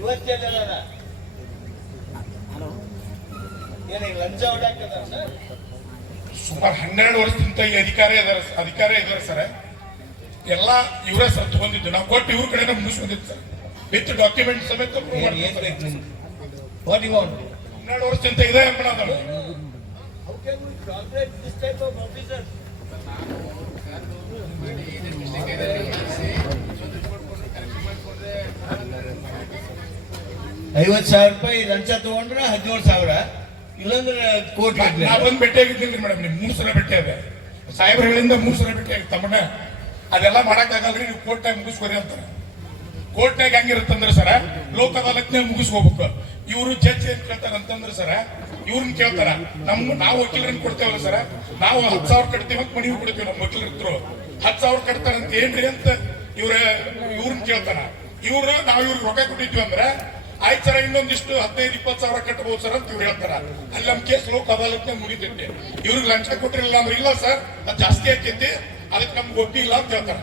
ಇವತ್ತೆಲ್ಲ ಲಂಚ ಸುಮಾರು ಹನ್ನೆರಡು ವರ್ಷದಿಂದ ಈ ಅಧಿಕಾರಿ ಇದಾರೆ ಅಧಿಕಾರಿ ಇದಾರೆ ಸರ್. ಎಲ್ಲ ಇವರೇ ಸರ್ ತಗೊಂಡಿದ್ದು. ನಾವು ಕೊಟ್ಟು ಇವ್ರ ಕಡೆ ಮುಗಿಸ್ಕೊಂಡಿದ್ದು ಸರ್. ವಿತ್ ಡಾಕ್ಯುಮೆಂಟ್ ಸಮೇತ ಹನ್ನೆರಡು ವರ್ಷದಿಂದ ಇದೆ ಎಂಬ sir. ಐವತ್ತು ಸಾವಿರ ರೂಪಾಯಿ ಲಂಚ ತಗೊಂಡ್ರೆ ಹದಿನೇಳು ಸಾವಿರ. ಇಲ್ಲಾಂದ್ರೆ ಕೋಟಿ ನಾ ಬಂದು ಭೇಟಿ ಆಗಿದ್ದಿಲ್ರಿ ಮೇಡಮ್ ನೀವು ಮೂರು ಸಲ ಭೇಟಿ ಅದ. ಸಾಹೇಬ್ರ ಹೇಳಿಂದ ಮೂರು ಸಲ ಭೇಟಿ ಆಗಿ ತಮ್ಮಣ್ಣ ಅದೆಲ್ಲ ಮಾಡಕ್ಕಾಗಲ್ರಿ ನೀವು ಕೋರ್ಟ್ನಾಗ ಮುಗಿಸ್ಕೊರಿ ಅಂತಾರೆ ಕೋರ್ಟ್ನಾಗ ಹೆಂಗಿರುತ್ತಂದ್ರೆ ಸರ ಲೋಕ ಅದಾಲತ್ನಾಗ ಮುಗಿಸ್ಕೋಬೇಕು. ಇವರು ಜಡ್ಜ್ ಏನ್ ಕೇಳ್ತಾರ ಅಂತಂದ್ರೆ ಸರ ಇವ್ರನ್ನ ಕೇಳ್ತಾರ. ನಮ್ ನಾವು ವಕೀಲರನ್ನ ಕೊಡ್ತೇವಲ್ಲ ಸರ ನಾವು ಹತ್ತು ಸಾವಿರ ಕಟ್ತೀವಿ ಅಂತ ಮನೆಗೆ ಕೊಡ್ತೀವಿ ನಮ್ಮ ವಕೀಲರಿದ್ರು ಹತ್ತು ಸಾವಿರ ಕಟ್ತಾರಂತ ಏನ್ರಿ ಅಂತ ಇವ್ರ ಇವ್ರನ್ನ ಕೇಳ್ತಾರ. ಇವ್ರ ನಾವು ಇವ್ರಿಗೆ ರೊಕ್ಕ ಕೊಟ್ಟಿದ್ವಿ ಅಂದ್ರೆ ಆಯ್ತು ಸರ ಇನ್ನೊಂದಿಷ್ಟು ಹದಿನೈದು, ಇಪ್ಪತ್ತು ಸಾವಿರ ಕಟ್ಟಬಹುದು ಸರ್ ಅಂತ ಇವ್ರು ಹೇಳ್ತಾರ. ಅಲ್ಲಿ ನಮ್ ಕೇಸ್ ಲೋಕ ಅದಾಲತ್ನಾಗ ಮುಗಿತೈತೆ. ಇವ್ರಿಗೆ ಲಂಚ ಕೊಟ್ಟಿರಲಿಲ್ಲ ಅಂದ್ರೆ ಇಲ್ಲ ಸರ್, ಅದು ಜಾಸ್ತಿ ಆಕೈತಿ, ಅದಕ್ಕೆ ನಮ್ಗೆ ಗೊತ್ತಿಲ್ಲ ಅಂತ ಹೇಳ್ತಾರ.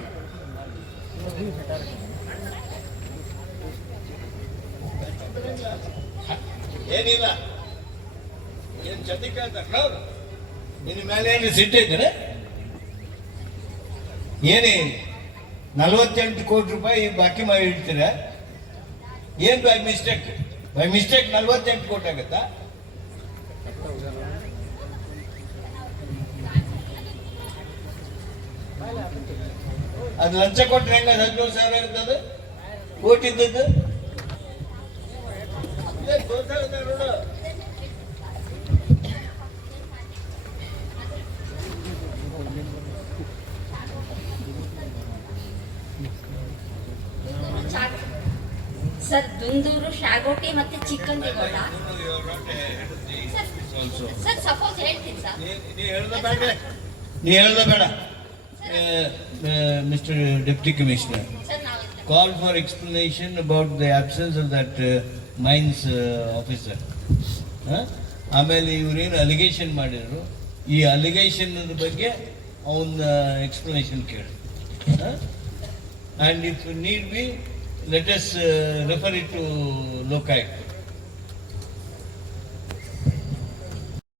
ಏನಿಲ್ಲ. ಏನ್ ಜೊತೆ ಕೇಳ್ತಾರ? ನಿನ್ನ ಮೇಲೆ ಏನು ಸಿಟ್ಟಿದ್ರೆ ಏನೇ, ನಲವತ್ತೆಂಟು ಕೋಟಿ ರೂಪಾಯಿ ಬಾಕಿ ಮಾಡಿ ಇಡ್ತೀರ? ಏನ್ ಬೈ ಮಿಸ್ಟೇಕ್ ಬೈ ಮಿಸ್ಟೇಕ್ ನಲ್ವತ್ತೆಂಟು ಕೋಟಿ ಆಗುತ್ತಾ? ಅದು ಲಂಚ ಕೊಟ್ರೆ ಹೆಂಗ? ಹದಿನೇಳು ಸಾವಿರ ಇರ್ತದೆ? ಕೋಟಿ ಇದ್ದದ್ದು? ಸರ್ ದುಂದೂರು ಶಾಗೋಟಿ ಮತ್ತೆ ಚಿಕನ್ ತಿಗೋಟ ಸರ್ ಸಪೋಸ್ ಹೇಳ್ತೀನಿ ಸರ್. ನೀ ಹೇಳ್ದ ಬೇಡ mister deputy commissioner call for explanation about the absence of that mines officer ಆಮೇಲೆ ಇವರೇನು ಅಲಿಗೇಷನ್ ಮಾಡಿದ್ರು. ಈ ಅಲಿಗೇಷನ್ ಬಗ್ಗೆ ಅವನ ಎಕ್ಸ್ಪ್ಲನೇಷನ್ ಕೇಳಿ. And if need be let us uh, refer it to Lokayukta.